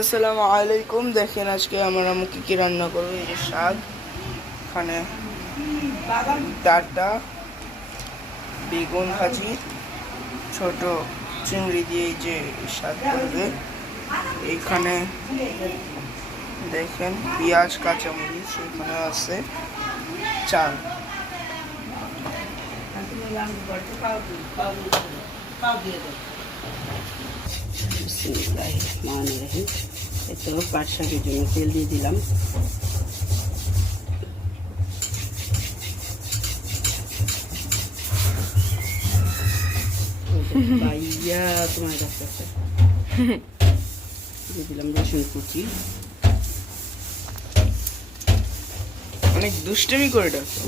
আসসালামু আলাইকুম। দেখেন আজকে আমার আম্মু কি রান্না করবো। এই যে শাক, এখানে ডাটা, বেগুন ভাজি, ছোট চিংড়ি দিয়ে এই যে শাক করবে। এখানে দেখেন পেঁয়াজ, কাঁচামরিচ, এখানে আছে চাল। তো পাট শাকের জন্য তেল দিয়ে দিলাম। ভাইয়া তোমার কাছে দিয়ে দিলাম রসুন কুচি। অনেক দুষ্টুমি করে ডাকো।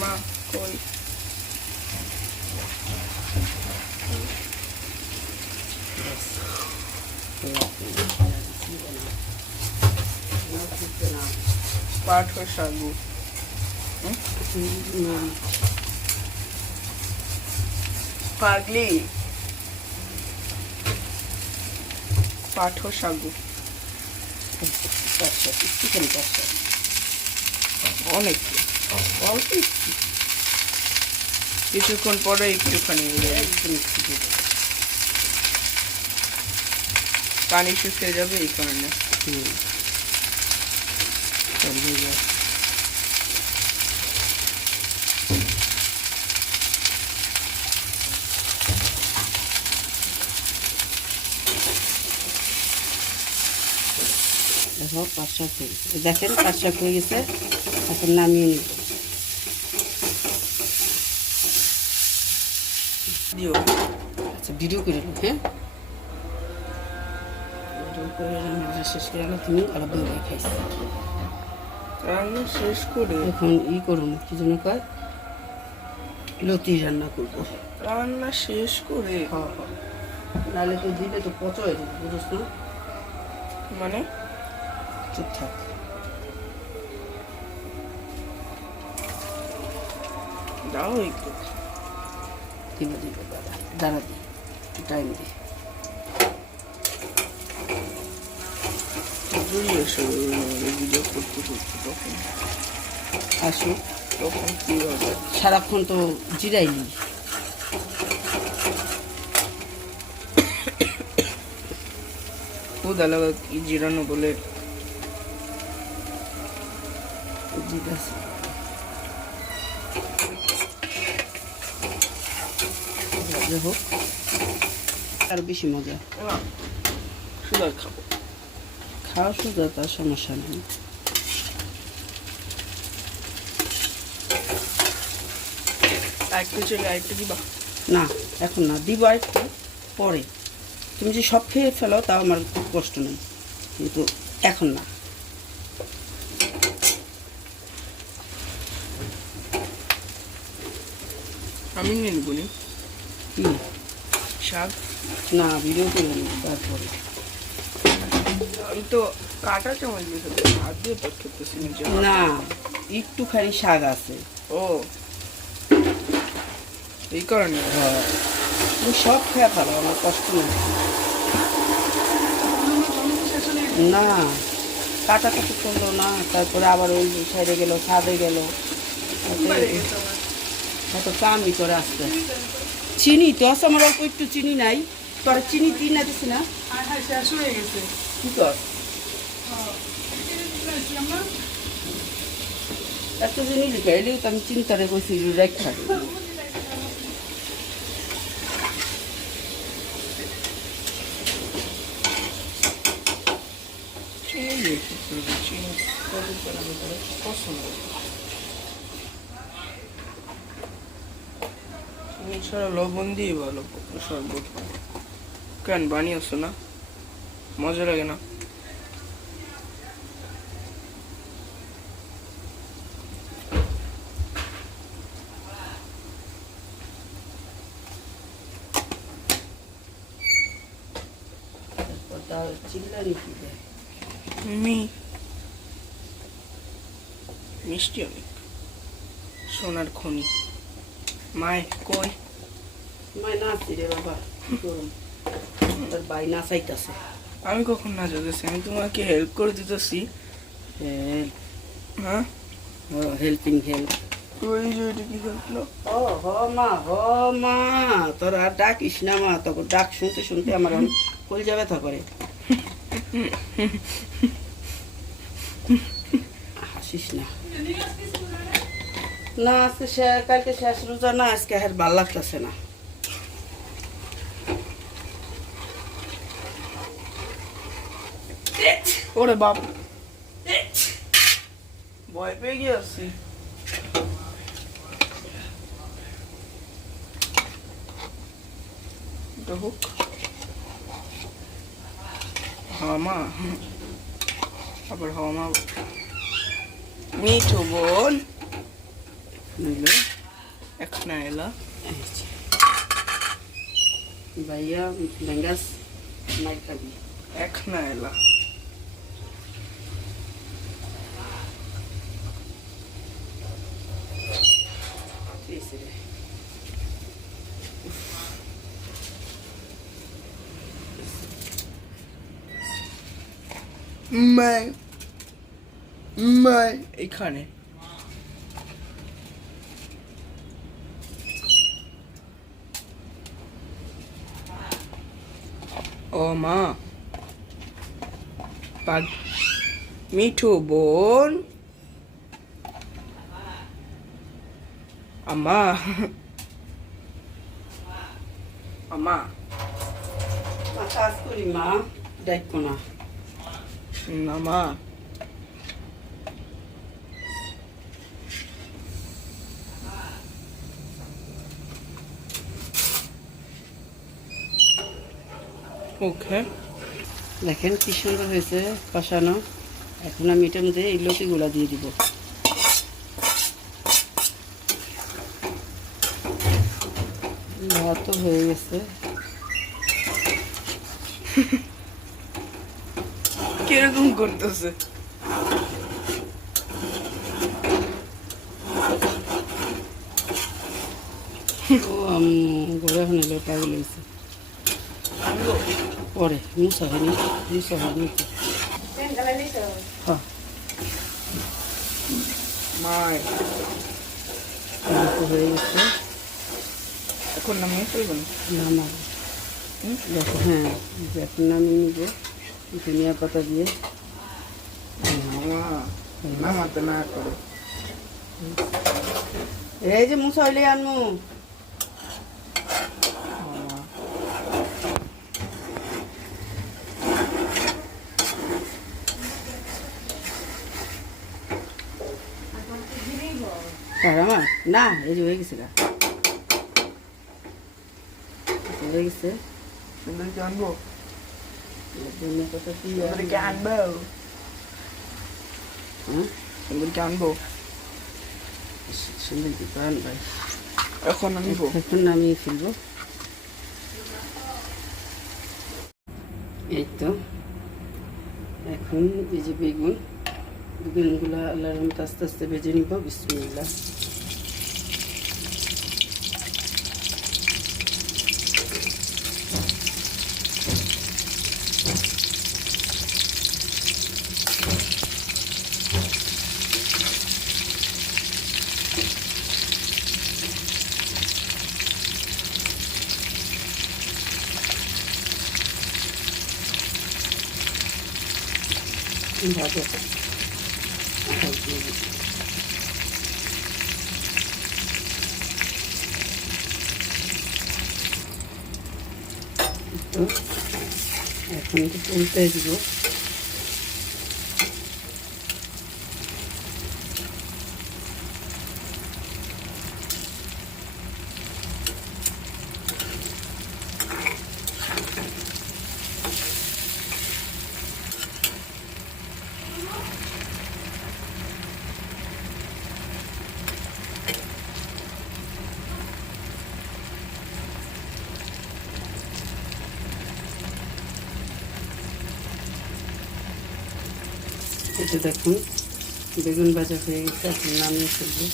মা কই? পাট হয়ে শাকু পাগলি, পাঠ শাকু অনেক অল্প একটু, কিছুক্ষণ পরে একটুখানি পানি শুকিয়ে যাবে এই কারণে। দেখো পাট শাক হয়ে গেছে, দেখেন পাট শাক হয়ে গেছে। এখন নামিয়ে নিব। আচ্ছা ভিডিও করে লো। হ্যাঁ ভিডিও করে রান্না শেষ করে গেল। তুমি আলাদা বই খাইছি রান্না শেষ করে এখন করুন কি জন্য কয় লতি রান্না করবো। রান্না শেষ করে নাহলে তো দিলে তো পচা হয়ে যাবে, বুঝছ না? মানে চুপ থাক। দাও একটু দিবে দাদা, দাঁড়া দি টাইম দি। জড়িয়ে এসে ভিডিও করতে তখন আসো তখন কি হবে? সারাক্ষণ তো জিরাইলি। খুদ আলাদা কি জিরানো বলে জিরাছে দেখো আরো বেশি মজা। সুদার খাবো, খাওয়া সোজা, তার সমস্যা নেই। একটু চলে একটু দিবা না এখন না, দিব একটু পরে। তুমি যে সব খেয়ে ফেলো তাও আমার খুব কষ্ট নেই, কিন্তু এখন না। আমি নিয়ে নেবো নি কি শাক। না ভিডিও করে নেব তারপরে। আমি তো কাটা চামচ দিয়ে খেতে, হাত দিয়ে তো খেতেছি নিজে। না একটুখানি শাক আছে। ও এই কারণে তুমি সব খেয়ে ফেলো, আমার কষ্ট নেই। না কাটাকাটি করলো না, তারপরে আবার ওই সাইডে গেল, ছাদে গেল, এত কামই করে আসতে। চিনি তো আছে আমার, অল্প একটু চিনি নাই, তোর চিনি দিই না দিছি না কি কর। এত জিনিস লিখে এলেও তো আমি চিন্তারে কইছি রেখা। চিনি পছন্দ ছাড়া লবণ দিয়ে ভালো শরবত কেন বানিয়েছো না মজা লাগে না মিষ্টি অনেক সোনার খনি মায় কই মায় নাচি রে বাবা তোর বাই নাচাইতাছে আমি কখন না যেতেছি আমি তোমাকে হেল্প করে দিতেছি হ্যাঁ হেল্পিং হেল্প ওই যে ওইটা কি হলো ও হ মা তোর আর ডাকিস না মা তোকে ডাক শুনতে শুনতে আমার কলিজা ব্যথা করে হাসিস না না আজকে কালকে শেষ রোজা না আজকে আর ভাল লাগতেছে না ওরে বাপ ভয় পেয়ে গিয়েছি হোক হামা আবার হামা মিঠু বোন এখন এলা ভাইয়া বেঙ্গাস মাইক খাবি এখন এলা এখানে ও মা মিঠু বোন আম্মা আম্মা কাজ করি মা দেখো না না মা ওকে দেখেন কি সুন্দর হয়েছে কষানো এখন আমি এটার মধ্যে এই লতিগুলা দিয়ে দিব ভাত তো হয়ে গেছে কিরকম করতেছে ও ঘরে এখন এলো পাগল হয়েছে পরে মুসা হয়নি হ্যাঁ মায় হয়ে গেছে এখন নামিয়ে ফেলবেন নামাবো দেখো হ্যাঁ এখন নামিয়ে নিব ধনিয়া পাতা দিয়ে নামাতে না করে এই যে মুসা হইলে আনমু আমার না এই যে হয়ে গেছে গা হয়ে গেছে সুন্দরকে আনবো ধনিয়া পাতা দিয়ে সুন্দরকে আনবো হ্যাঁ সুন্দরকে আনবো সুন্দর কি প্রাণ ভাই এখন আনবো এখন নামিয়ে ফেলবো এই তো এখন এই যে বেগুনগুলো আল্লাহর রহমতে আস্তে আস্তে ভেজে নিব বিসমিল্লাহ ভাজা এখন একটু উল্টে দিব এটা দেখুন বেগুন ভাজা হয়ে গেছে, এখন নামিয়ে ফেলবো।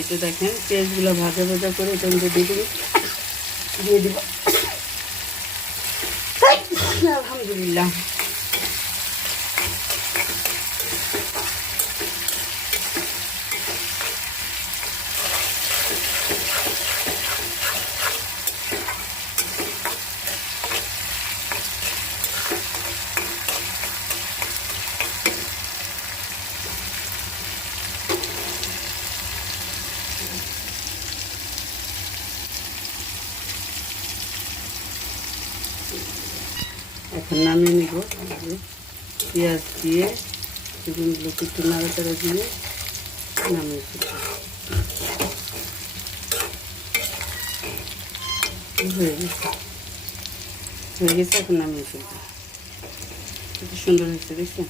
এটা দেখেন পেঁয়াজগুলো ভাজা ভাজা করে এটা মধ্যে দিয়ে দিব। আলহামদুলিল্লাহ। এখন নামিয়ে নিব। পেঁয়াজ দিয়ে বেগুনগুলোকে একটু নাড়াচাড়া দিয়ে নামিয়ে ফেলব। হয়ে গেছে এখন নামিয়ে ফেলব। কত সুন্দর হয়েছে দেখছেন।